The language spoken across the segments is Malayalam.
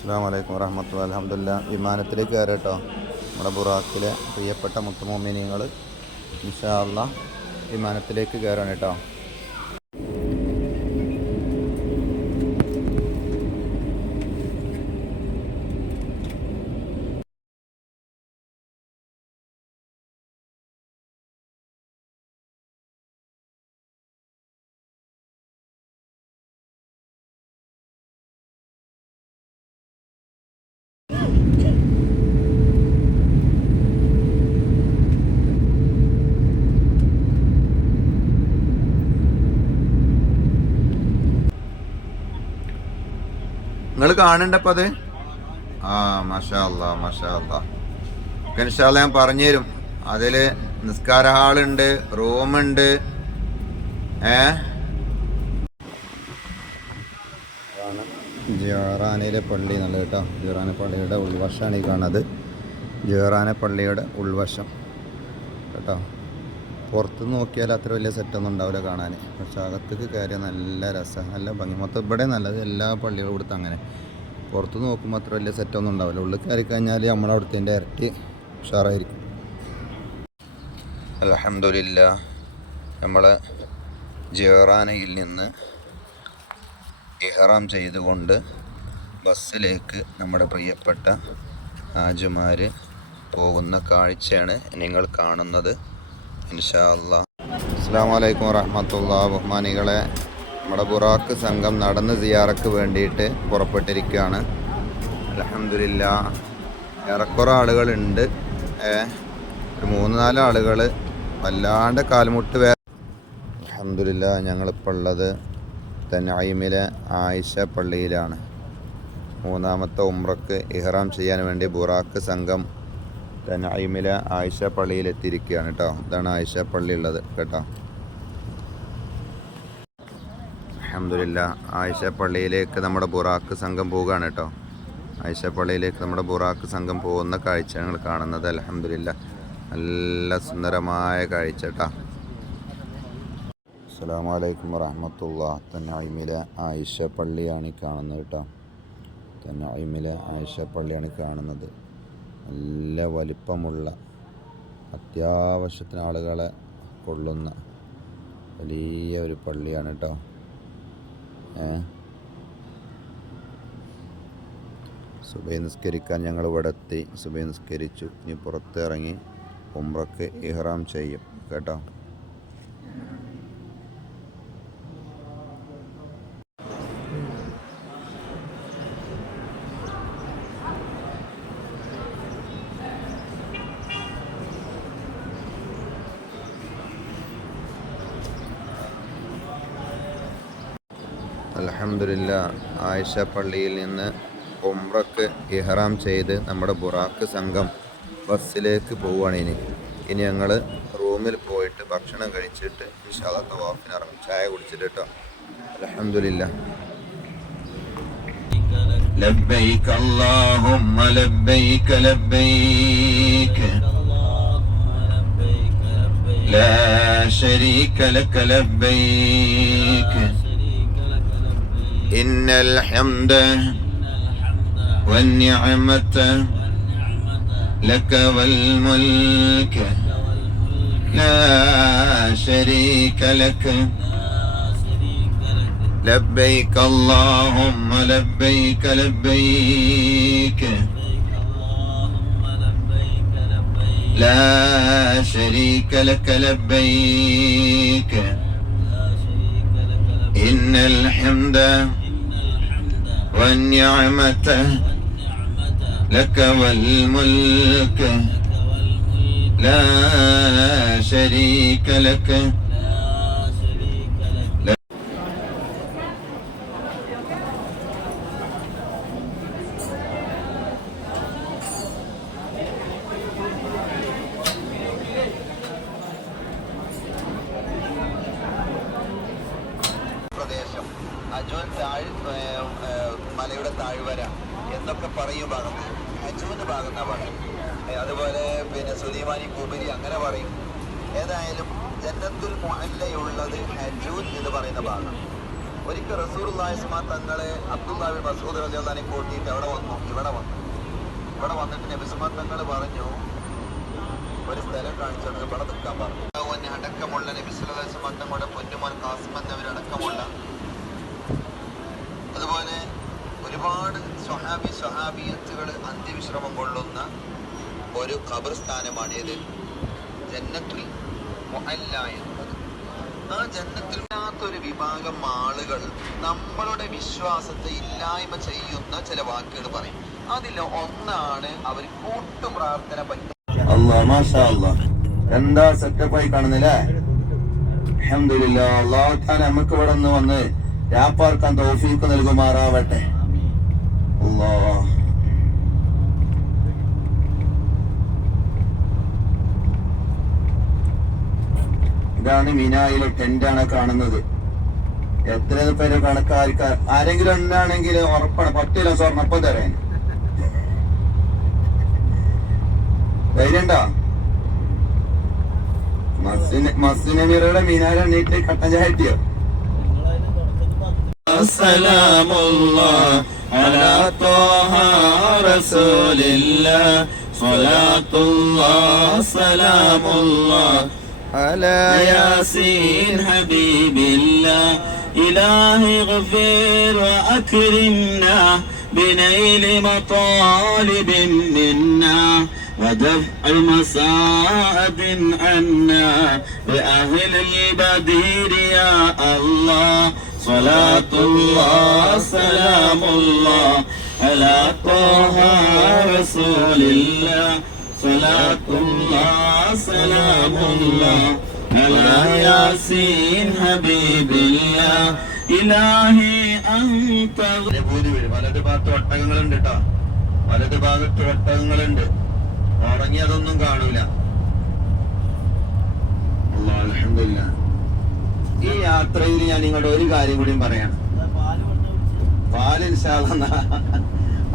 അസ്സലാമു അലൈക്കും വറഹ്മത്തുള്ളാഹി. അൽഹംദുലില്ലാഹ്. വിമാനത്തിലേക്ക് കയറാം കേട്ടോ. നമ്മുടെ ബുറാക്കിലെ പ്രിയപ്പെട്ട മുത്തുമോമിനീങ്ങൾ ഇൻഷാ അല്ലാഹ് വിമാനത്തിലേക്ക് കയറാണ് കേട്ടോ. നിങ്ങൾ കാണണ്ടപ്പോൾ അത് മാഷാ അല്ലാഹ് മാഷാ അല്ലാഹ്. ഇൻഷാ അല്ലാഹ് ഞാൻ പറഞ്ഞുതരും. അതിൽ നിസ്കാര ഹാളുണ്ട്, റൂമുണ്ട്. ജെഹ്റാനയിലെ പള്ളി നല്ല കേട്ടോ. ജെഹ്റാന പള്ളിയുടെ ഉൾവശമാണ് ഈ കാണുന്നത്. ജെഹ്റാന പള്ളിയുടെ ഉൾവശം കേട്ടോ. പുറത്ത് നോക്കിയാൽ അത്ര വലിയ സെറ്റൊന്നും ഉണ്ടാവില്ല കാണാൻ, പക്ഷെ അകത്തേക്ക് കയറിയാൽ നല്ല രസം, നല്ല ഭംഗി. മൊത്തം ഇവിടെ നല്ലത് എല്ലാ പള്ളികളും ഇവിടുത്തെ അങ്ങനെ. പുറത്ത് നോക്കുമ്പോൾ അത്ര വലിയ സെറ്റൊന്നും ഉണ്ടാവില്ല. ഉള്ളിൽ കയറി കഴിഞ്ഞാൽ നമ്മുടെ അവിടുത്തെ ഇരട്ടി ഉഷാറായിരിക്കും. അൽഹംദുലില്ലാഹ്. നമ്മൾ ജെഹ്റാനയിൽ നിന്ന് ഇഹ്റാം ചെയ്തുകൊണ്ട് ബസ്സിലേക്ക് നമ്മുടെ പ്രിയപ്പെട്ട ഹാജിമാർ പോകുന്ന കാഴ്ചയാണ് നിങ്ങൾ കാണുന്നത്. ഇൻഷാ അല്ലാഹ്. അസ്സലാമു അലൈക്കും വറഹ്മത്തുള്ളാഹി. ബഹുമാനികളെ, നമ്മുടെ ബുറാക്ക് സംഘം നടന്ന് സിയാറക്ക് വേണ്ടിയിട്ട് പുറപ്പെട്ടിരിക്കുകയാണ്. അൽഹംദുലില്ലാഹ്. ഏറെക്കുറെ ആളുകളുണ്ട്. ഒരു 3-4 ആളുകൾ വല്ലാണ്ട് കാൽമുട്ട് അൽഹംദുലില്ലാഹ്. ഞങ്ങളിപ്പോൾ ഉള്ളത് തൻഈമിലെ ആയിഷ പള്ളിയിലാണ്. 3ാമത്തെ ഉംറക്ക് ഇഹ്റാം ചെയ്യാൻ വേണ്ടി ബുറാക്ക് സംഘം തൻഈമിലെ ആയിഷ പള്ളിയിൽ എത്തിയിരിക്കുകയാണ് കേട്ടോ. ഇതാണ് ആയിഷ പള്ളി ഉള്ളത് കേട്ടോ. അൽഹംദുലില്ലാഹ്. ആയിഷ പള്ളിയിലേക്ക് നമ്മുടെ ബുറാക്ക് സംഘം പോവുകയാണ് കേട്ടോ. ആയിഷ പള്ളിയിലേക്ക് നമ്മുടെ ബുറാക്ക് സംഘം പോകുന്ന കാഴ്ച ഞങ്ങൾ കാണുന്നത്. അൽഹംദുലില്ലാഹ്. നല്ല സുന്ദരമായ കാഴ്ച കേട്ടോ. അസ്സലാമു അലൈക്കും വറഹ്മത്തുള്ളാഹി. തൻഈമിലെ ആയിഷ പള്ളിയാണ് ഈ കാണുന്നത് കേട്ടോ. തൻഈമിലെ ആയിഷ പള്ളിയാണ് കാണുന്നത്. നല്ല വലിപ്പമുള്ള, അത്യാവശ്യത്തിന് ആളുകളെ കൊള്ളുന്ന വലിയ ഒരു പള്ളിയാണ് കേട്ടോ. സുബഹി നിസ്കരിക്കാൻ ഞങ്ങൾ ഇവിടെ എത്തി. സുബഹി നിസ്കരിച്ചു. ഇനി പുറത്തിറങ്ങി ഉംറക്ക് ഇഹ്റാം ചെയ്യും കേട്ടോ. അൽഹംദുലില്ലാഹ്. ആയിഷ പള്ളിയിൽ നിന്ന് ഉംറക്ക് ഇഹ്റാം ചെയ്ത് നമ്മുടെ ബുറാക്ക് സംഘം ബസ്സിലേക്ക് പോവുകയാണ്. ഇനി ഞങ്ങൾ റൂമിൽ പോയിട്ട് ഭക്ഷണം കഴിച്ചിട്ട് ഇൻഷാ അല്ലാഹ് തവാഫിന് ഇറങ്ങും. ചായ കുടിച്ചിട്ട് കേട്ടോ. അൽഹംദുലില്ലാഹ്. ലബ്ബൈക അല്ലാഹുമ്മ ലബ്ബൈക ലബ്ബൈക ലാ ശരീക ലക ലബ്ബൈക ഇന്നൽ ഹംദ والنعمة لك والملك لا شريك لك لبيك اللهم لبيك لبيك لا شريك لك لبيك إن الحمد والنعمة لك والملك لا شريك لك പ്രദേശം അജ്വൽ മലയുടെ താഴ്വര എന്നൊക്കെ പറയും ഭാഗത്ത് അജ്വന്റെ ഭാഗത്താണ് പറയും. അതുപോലെ പിന്നെ സുലൈമാനി കുബരി അങ്ങനെ പറയും. ഏതായാലും ജന്നത്തുൽ മുഅല്ലയുള്ളത് അജ്വൽ എന്ന് പറയുന്ന ഭാഗം. ഒരിക്കൽ റസൂലുള്ളാഹി സ്വല്ലല്ലാഹു അലൈഹി വസല്ലം തങ്ങളെ അബ്ദുല്ലാഹി ഇബ്നു മസ്ഊദ് റളിയല്ലാഹു അൻഹു കൂട്ടിയിട്ട് ഇവിടെ വന്നിട്ട് നബി സ്വല്ലല്ലാഹു അലൈഹി വസല്ലം തങ്ങൾ പറഞ്ഞു, ഒരു സ്ഥലം കാണിച്ചാണ് ഇവിടെ നിൽക്കാൻ പറഞ്ഞു. അടക്കമുള്ള നബി സല്ലല്ലാഹു അലൈഹി വസല്ലം തങ്ങളുടെ പൊന്നുമോൻ ഖാസിം എന്നവരടക്കമുള്ള, അതുപോലെ ഒരുപാട് സ്വഹാബിയത്തുകൾ അന്ത്യവിശ്രമം കൊള്ളുന്ന ഒരു ഖബർസ്ഥാനമാണിത്, ജന്നത്തുൽ മുഅല്ല എന്നത്. ആ ജന്നത്തിലില്ലാത്തൊരു വിഭാഗം ആളുകൾ നമ്മളുടെ വിശ്വാസത്തെ ഇല്ലായ്മ ചെയ്യുന്ന ചില വാക്കുകൾ പറയും. അതിൽ ഒന്നാണ് അവർ കൂട്ടുപ്രാർത്ഥന പറ്റി. അല്ലാഹ് മാഷാ അല്ലാഹ്, എന്താ സെറ്റപ്പായി കാണുന്നില്ലേ? അൽഹംദുലില്ലാഹ്. അല്ലാഹു തആല നമുക്ക് ഇവിടെ നിന്ന് വന്ന് വ്യാപാർക്കാൻ തൗഫീഖ് നൽകുമാറാവട്ടെ. അല്ലാഹ് ഇതാണ് മിനായിലെ ടെന്റാണ് കാണുന്നത്. എത്ര പേര് കണക്കാർക്കാർ ആരെങ്കിലും ഉണ്ടാണെങ്കിൽ ഉറപ്പാണ് 10 കിലോ സ്വർണ്ണപ്പം തരാൻ. ധൈര്യണ്ടോ? മസ്ജിദിന്റെ മിനാരെ എണ്ണീറ്റ് കട്ടൻ ചായ കിട്ടിയോ? സലാമുല്ലാഹ് അലാ ത്വാഹ റസൂലില്ലാഹ് സ്വലാത്തുല്ലാഹ് സലാമുല്ലാഹ് അലാ യാസീൻ ഹബീബില്ലാഹ് ഇലാഹി ഗഫിർ വഅക്രിംനാ بنيل مطالب منا ودفع مساعد عنا بأهل البدير يا الله صلاة الله سلام الله على طه رسول الله صلاة الله سلام الله على ياسين حبيب الله إلهي أنت. വലത് ഭാഗത്ത് ഒട്ടകങ്ങളുണ്ട് കേട്ടോ, വലത് ഭാഗത്ത് ഒട്ടകങ്ങളുണ്ട്. ഉറങ്ങിയതൊന്നും കാണൂല. അൽഹംദുലില്ലാഹ്. ഈ യാത്രയിൽ ഞാൻ നിങ്ങളുടെ ഒരു കാര്യം കൂടി പറയാണ്. പാല് ഇൻഷാ അല്ലാഹ്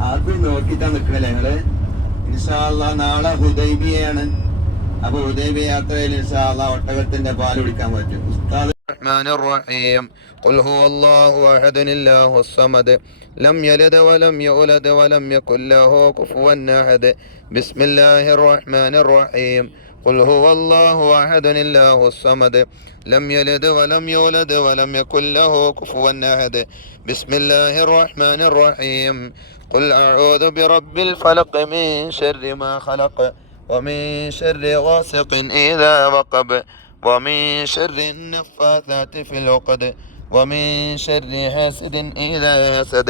അത് നോക്കിട്ടാ നിക്കണല്ലേ നിങ്ങള്. ഇൻഷാ അല്ലാഹ് നാളെ ഹുദൈബിയയാണ്. അപ്പൊ ഹുദൈബിയ യാത്രയിൽ ഇൻഷാ അല്ലാഹ് ഒട്ടകത്തിന്റെ പാല് കുടിക്കാൻ പറ്റും. ഉസ്താദ് الرحمن الرحيم قل هو الله أحد الله الصمد لم يلد ولم يولد ولم يكن له كفوا أحد بسم الله الرحمن الرحيم قل هو الله أحد الله الصمد لم يلد ولم يولد ولم يكن له كفوا أحد بسم الله الرحمن الرحيم قل أعوذ برب الفلق من شر ما خلق ومن شر غاسق إذا وقب ومن شر النفاثات في العقد ومن شر حاسد إذا حسد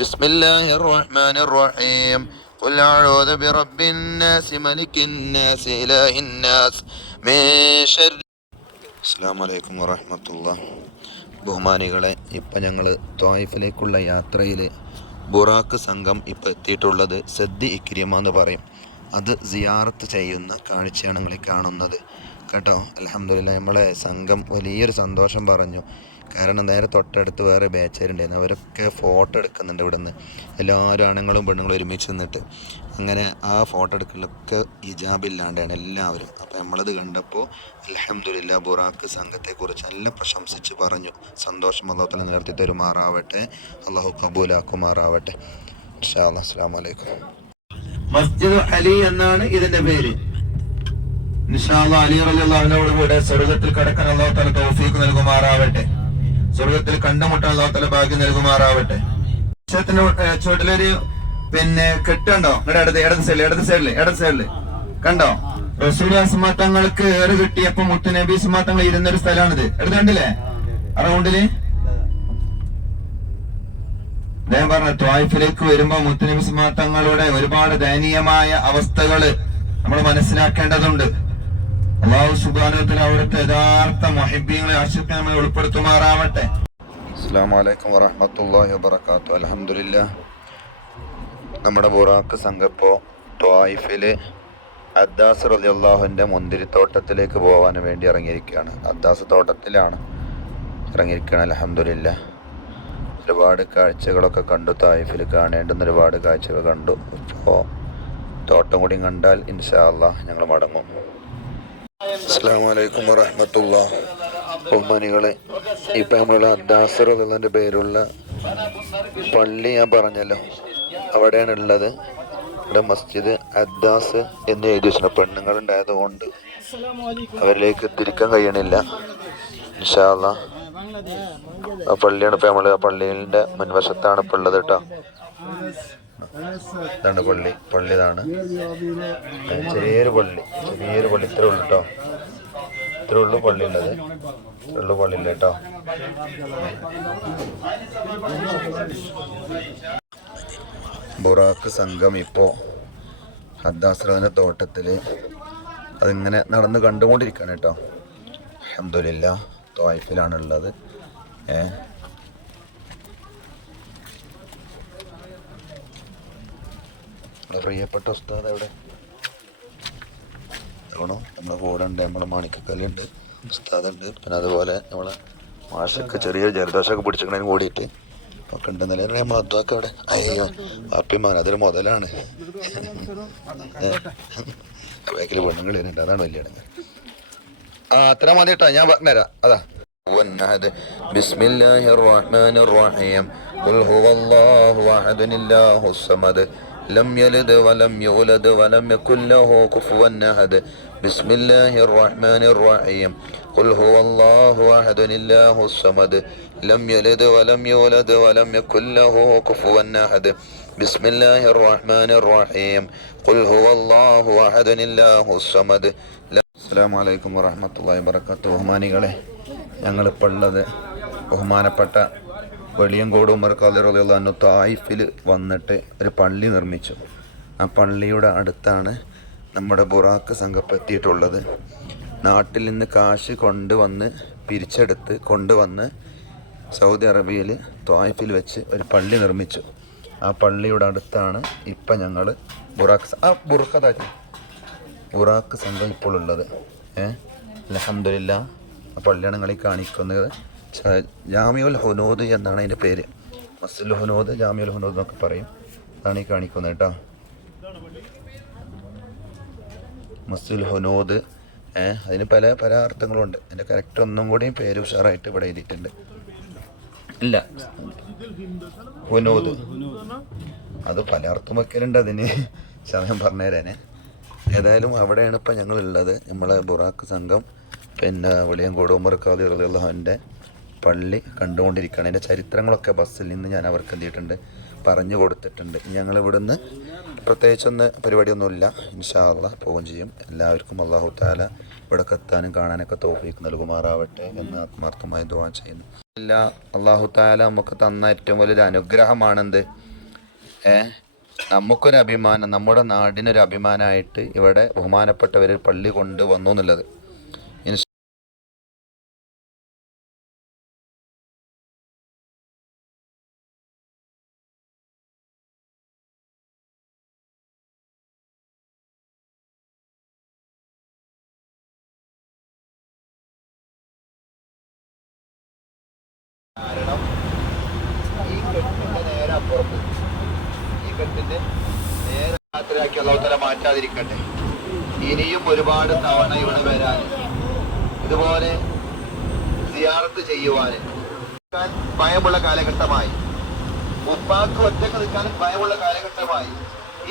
بسم الله الرحمن الرحيم قل أعوذ برب الناس ملك الناس إله الناس من شر. അസ്സലാമു അലൈക്കും വറഹ്മത്തുള്ളാഹി. ബഹുമാനികളെ, ഇപ്പം ഞങ്ങൾ ത്വായിഫിലേക്കുള്ള യാത്രയിൽ ബുറാക്ക് സംഘം ഇപ്പോൾ എത്തിയിട്ടുള്ളത് സദ്ദി ഇക്രിമ എന്ന് പറയും. അത് സിയാറത്ത് ചെയ്യുന്ന കാഴ്ചയാണ് നിങ്ങൾ കാണുന്നത് കേട്ടോ. അൽഹംദുലില്ലാഹ്, നമ്മളെ സംഘം വലിയൊരു സന്തോഷം പറഞ്ഞു. കാരണം നേരെ തൊട്ടടുത്ത് വേറെ ബാച്ചുകാരുണ്ടായിരുന്നു, അവരൊക്കെ ഫോട്ടോ എടുക്കുന്നുണ്ട് ഇവിടെ നിന്ന്. എല്ലാവരും ആണുങ്ങളും പെണ്ണുങ്ങളും ഒരുമിച്ച് നിന്നിട്ട് അങ്ങനെ ആ ഫോട്ടോ എടുക്കലൊക്കെ ഹിജാബില്ലാണ്ടാണ് എല്ലാവരും. അപ്പോൾ നമ്മളത് കണ്ടപ്പോൾ അൽഹംദുലില്ലാഹ് ബുറാക്ക് സംഘത്തെക്കുറിച്ച് നല്ല പ്രശംസിച്ച് പറഞ്ഞു. സന്തോഷം അല്ലാഹു തആല നിലനിർത്തി തരുമാറാവട്ടെ, അല്ലാഹു കബൂലാക്കുമാറാവട്ടെ. ഇൻഷാ അല്ലാഹ്. അസ്സലാമു അലൈക്കും. മസ്ജിദ് അലി എന്നാണ് ഇതിന്റെ പേര്. ഇൻഷാ അല്ലാഹ് അലി റളിയല്ലാഹു അൻഹുവിനോട് കൂടെ സ്വർഗ്ഗത്തിൽ കടക്കാൻ അല്ലാഹു തആല തൗഫീഖ് നൽകുമാറാവട്ടെ. സ്വർഗ്ഗത്തിൽ കണ്ടുമുട്ടാൻ അല്ലാഹു തആല ഭാഗ്യം നൽകുമാറാവട്ടെ. ചുവട്ടിലൊരു കെട്ടുണ്ടോ? ഇടത് സൈഡില് കണ്ടോ? റസൂലുള്ളാഹി തങ്ങൾക്ക് ഏറ് കിട്ടിയപ്പോ മുത്തുനബി തങ്ങൾ ഇരുന്നൊരു സ്ഥലമാണിത്. എടുത്ത് കണ്ടില്ലേ ആ റൗണ്ടില്? അദ്ദേഹം പറഞ്ഞ ത്വായിഫിലേക്ക് വരുമ്പോ മുത്തുനബി തങ്ങളുടെ ഒരുപാട് ദയനീയമായ അവസ്ഥകള് നമ്മൾ മനസ്സിലാക്കേണ്ടതുണ്ട്. അല്ലാഹു സുബ്ഹാനഹു വ തആല അവിടുത്തെ യഥാർത്ഥ മുഹിബ്ബീങ്ങളെ ആശിഖ്കളെ നമ്മൾ ഉൾപ്പെടുത്തുമാറാവട്ടെ. അസ്സലാമു അലൈക്കും വറഹ്മത്തുള്ളാഹി വബറകാതുഹു. അൽഹംദുലില്ലാഹ്, നമ്മുടെ ബുറാക്ക് സംഘപ്പോ ത്വായിഫില് അദ്ദാസ് റളിയല്ലാഹുവിന്റെ മുന്തിരിത്തോട്ടത്തിലേക്ക് പോകാൻ വേണ്ടി ഇറങ്ങിയിരിക്കുകയാണ്. അദ്ദാസ് തോട്ടത്തിലാണ് ഇറങ്ങിയിരിക്കുകയാണ്. അൽഹംദുലില്ലാഹ്, ഒരുപാട് കാഴ്ചകളൊക്കെ കണ്ടു. ത്വായിഫിൽ കാണേണ്ടുന്ന ഒരുപാട് കാഴ്ചകൾ കണ്ടു. ഇപ്പോൾ തോട്ടം കൂടി കണ്ടാൽ ഇൻഷാ അല്ലാഹ് ഞങ്ങൾ മടങ്ങും. അസ്സലാമു അലൈക്കും വറഹ്മത്തുള്ളാഹി. ബഹുമാനികളെ, ഇപ്പം നമ്മൾ അദ്ദാസർ എന്നതിൻ്റെ പേരുള്ള പള്ളി ഞാൻ പറഞ്ഞല്ലോ, അവിടെയാണ് ഉള്ളത്. ഇവിടെ മസ്ജിദ് അദ്ദാസ് എന്ന് എഴുതി വെച്ചിട്ടുണ്ട്. പെണ്ണുങ്ങളുണ്ടായത് കൊണ്ട് അവരിലേക്ക് എത്തിരിക്കാൻ കഴിയണില്ല. ഇൻഷാ അല്ലാ ആ പള്ളിയാണ് ഇപ്പം നമ്മൾ. ആ പള്ളിയുടെ മുൻവശത്താണ് ഇപ്പം ഉള്ളത് കേട്ടോ. ഇതാണ് പള്ളി ഇതാണ്. ചെറിയൊരു പള്ളി ഇത്രേ ഉള്ളൂ കേട്ടോ. ഇത്രേ ഉള്ളൂ പള്ളി ഉള്ളത്. ഇത്രേ പള്ളി ഇല്ല കേട്ടോ. ബുറാക്ക് സംഘം ഇപ്പോൾ ഹദ്ദാസ്രദിൻ്റെ തോട്ടത്തിൽ അതിങ്ങനെ നടന്ന് കണ്ടുകൊണ്ടിരിക്കുകയാണ് കേട്ടോ. അൽഹംദുലില്ലാഹ് ത്വായിഫിലാണുള്ളത്. പ്രിയപ്പെട്ട ഉസ്താദ് എവിടെ ആണോ? നമ്മളെ കൂടെ ഉണ്ട്, നമ്മളെ മാണിക്കക്കല്ലുണ്ട്, ഉസ്താദുണ്ട്. പിന്നെ അതുപോലെ നമ്മളെ മാഷൊക്കെ ചെറിയൊരു ജലദോഷമൊക്കെ പിടിച്ചിരിക്കണതിന് കൂടിയിട്ട് ഒക്കെ ഉണ്ടെന്നല്ലേ നമ്മൾ അദ്വാക്ക് അവിടെ. അയ്യോ പാപ്പിമാൻ അതൊരു മുതലാണ്. ബാക്കിൽ പെണ്ണുങ്ങൾ വരുന്നുണ്ട്, അതാണ് വലിയ ഇടങ്ങൾ. അത്ര മതി കേട്ടോ, ഞാൻ പറഞ്ഞുതരാം. അതാ ബിസ്മില്ലാഹിർ റഹ്മാനിർ റഹീം ഖുൽ ഹുവല്ലാഹു അഹദ് അല്ലാഹുസ് സമദ് ലം യലിദ് വലം യൂലദ് വലം യകുൽ ലഹു കുഫുവൻ അഹദ് ബിസ്മില്ലാഹിർ റഹ്മാനിർ റഹീം ഖുൽ ഹുവല്ലാഹു അഹദ് അല്ലാഹുസ് സമദ് ലം യലിദ് വലം യൂലദ് വലം യകുൽ ലഹു കുഫുവൻ അഹദ് ബിസ്മില്ലാഹിർ റഹ്മാനിർ റഹീം ഖുൽ ഹുവല്ലാഹു അഹദ് അല്ലാഹുസ് സമദ്. അസ്സലാമു അലൈക്കും വറഹ്മത്തുള്ളാഹി വബറകാതുഹു. ബഹുമാനികളെ, ഞങ്ങളിപ്പോൾ ഉള്ളത് ബഹുമാനപ്പെട്ട വെളിയങ്കോട് ഉമർ ഖാദി റളിയല്ലാഹു അൻഹു തായിഫിൽ വന്നിട്ട് ഒരു പള്ളി നിർമ്മിച്ചു. ആ പള്ളിയുടെ അടുത്താണ് നമ്മുടെ ബുറാക്ക് സംഘം എത്തിയിട്ടുള്ളത്. നാട്ടിൽ നിന്ന് കാശ് പിരിച്ചെടുത്ത് കൊണ്ടുവന്ന് സൗദി അറേബ്യയിൽ തായിഫിൽ വെച്ച് ഒരു പള്ളി നിർമ്മിച്ചു. ആ പള്ളിയുടെ അടുത്താണ് ഇപ്പം ഞങ്ങൾ ബുറാക്ക് സംഘം ഇപ്പോൾ ഉള്ളത്. അൽഹംദുലില്ലാഹ് ആ പള്ളിയാണ് ഞങ്ങൾ കാണിക്കുന്നത്. ജാമിഉൽ ഹുനൂദ് എന്നാണ് അതിൻ്റെ പേര്. മസ്ജിദുൽ ഹുനൂദ്, ജാമിഉൽ ഹുനൂദ് എന്നൊക്കെ പറയും. അതാണ് ഈ കാണിക്കുന്നത് കേട്ടോ, മസ്ജിദുൽ ഹുനൂദ്. അതിന് പല അർത്ഥങ്ങളുണ്ട്. അതിൻ്റെ കറക്റ്റ് ഒന്നും കൂടിയും പേര് ഉഷാറായിട്ട് ഇവിടെ എഴുതിയിട്ടുണ്ട്. ഇല്ല, ഹുനൂദ് അത് പല അർത്ഥം വെക്കലുണ്ട്. അതിന് സമയം പറഞ്ഞുതരാനെ. ഏതായാലും അവിടെയാണ് ഇപ്പം ഞങ്ങളുള്ളത്. നമ്മളെ ബുറാക്ക് സംഘം പിന്നെ വെളിയങ്കോട് ഉമർ ഖാദി റളിയല്ലാഹു അൻഹുവിൻ്റെ പള്ളി കണ്ടുകൊണ്ടിരിക്കുകയാണ്. അതിൻ്റെ ചരിത്രങ്ങളൊക്കെ ബസ്സിൽ നിന്ന് ഞാൻ അവർക്ക് എന്ത് ചെയ്തിട്ടുണ്ട്, പറഞ്ഞു കൊടുത്തിട്ടുണ്ട്. ഞങ്ങളിവിടുന്ന് പ്രത്യേകിച്ചൊന്ന് പരിപാടിയൊന്നുമില്ല, ഇൻഷാ അല്ലാഹ് പോവുകയും ചെയ്യും. എല്ലാവർക്കും അല്ലാഹു തആല ഇവിടേക്ക് എത്താനും കാണാനൊക്കെ തൗഫീഖ് നൽകുമാറാവട്ടെ എന്ന് ആത്മാർത്ഥമായി ദുആ ചെയ്യുന്നു. അല്ലാഹു തആല നമുക്ക് തന്ന ഏറ്റവും വലിയൊരു അനുഗ്രഹമാണെന്ത്, നമുക്കൊരു അഭിമാനം, നമ്മുടെ നാടിനൊരു അഭിമാനമായിട്ട് ഇവിടെ ബഹുമാനപ്പെട്ടവർ പള്ളി കൊണ്ടുവന്നു എന്നുള്ളത്. കാരണം ഈ കെട്ടിൻ്റെ നേരെ അപ്പുറത്ത്, ഈ കെട്ടിൻ്റെ നേരെ യാത്രയാക്കി അല്ലാഹു തആല മാറ്റാതിരിക്കട്ടെ. ഇനിയും ഒരുപാട് തവണ ഇവിടെ വരാൻ, ഇതുപോലെ സിയാറത്ത് ചെയ്യുവാൻ ഭയമുള്ള കാലഘട്ടമായി, ഉപ്പാക്ക് ഒറ്റക്ക് നിൽക്കാനും ഭയമുള്ള കാലഘട്ടമായി.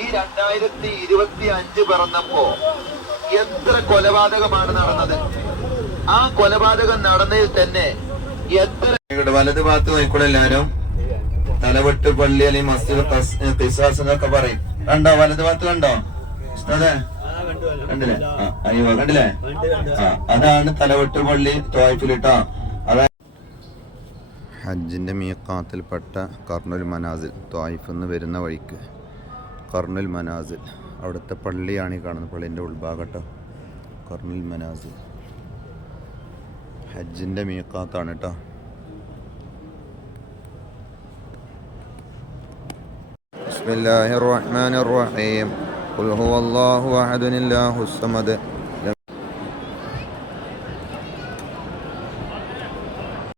ഈ 2025 പിറന്നപ്പോ എത്ര കൊലപാതകമാണ് നടന്നത്. ആ കൊലപാതകം നടന്നതിൽ തന്നെ എത്ര വലത് ഭാഗത്ത് നോക്കൂടെ എല്ലാരും തലവെട്ട് പള്ളി അല്ലെങ്കിൽ മസ്ജിദ് ഖിസാസ് എന്നൊക്കെ പറയും. കണ്ടോ വലത് ഭാഗത്ത് കണ്ടോ അതെ, കണ്ടില്ലേ? അയ്യോ കണ്ടില്ലേ? അതാണ് തലവെട്ട് പള്ളി ത്വായിഫിലിട്ടോ. അതായത് ഹജ്ജിന്റെ മീഖാത്തിൽപ്പെട്ട കർണുൽ മനാസിൽ, ത്വായിഫ് എന്ന് വരുന്ന വഴിക്ക് കർണുൽ മനാസിൽ, അവിടുത്തെ പള്ളിയാണ് ഈ കാണുന്നത്. പള്ളിൻ്റെ ഉൾഭാഗട്ടോ കർണുൽ മനാസിൽ, ഹജ്ജിന്റെ മീഖാത്താണ് കേട്ടോ. ബിസ്മില്ലാഹിർ റഹ്മാനിർ റഹീം ഖുൽ ഹുവല്ലാഹു അഹദ് അല്ലാഹുസ് സമദ്